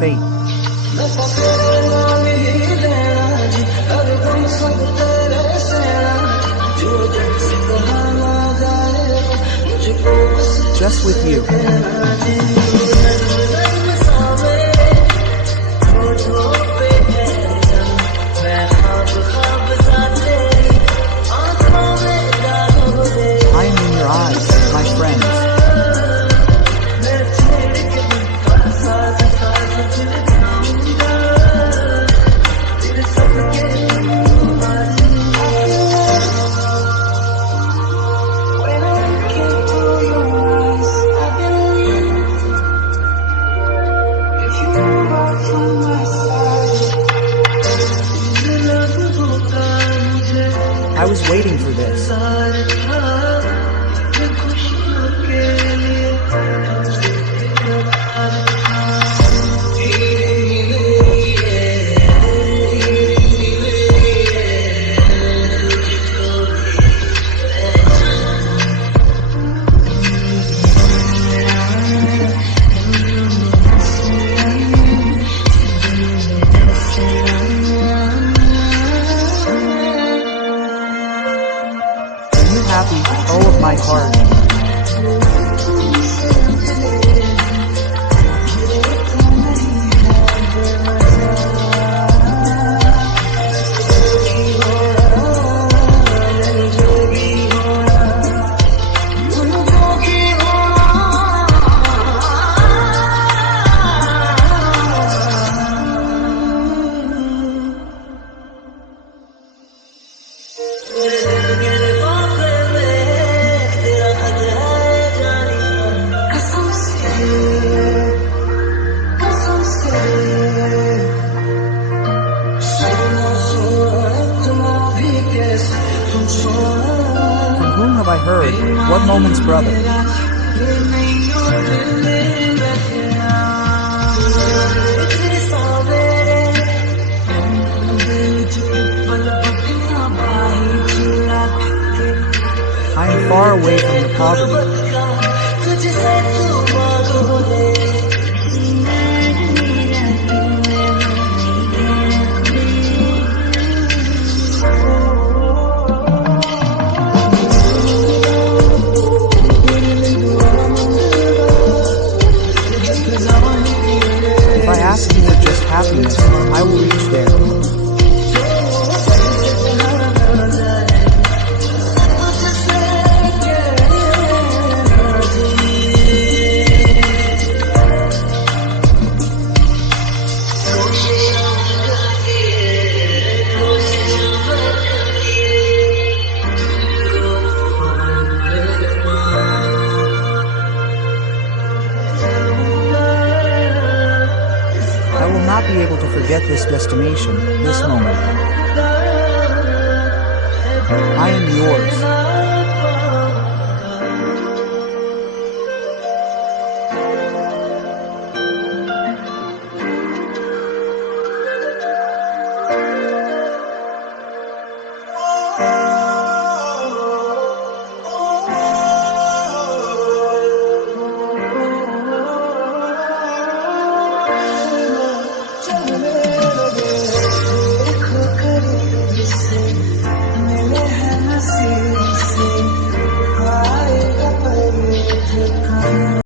fate. Just with you. I am in your eyes, my friends. I was waiting for this. Happy, oh of my heart. From whom have I heard? What moment's brother? I am far away from the poverty. If I ask you for just happiness, I will reach there. I will not be able to forget this destination, this moment. I am yours.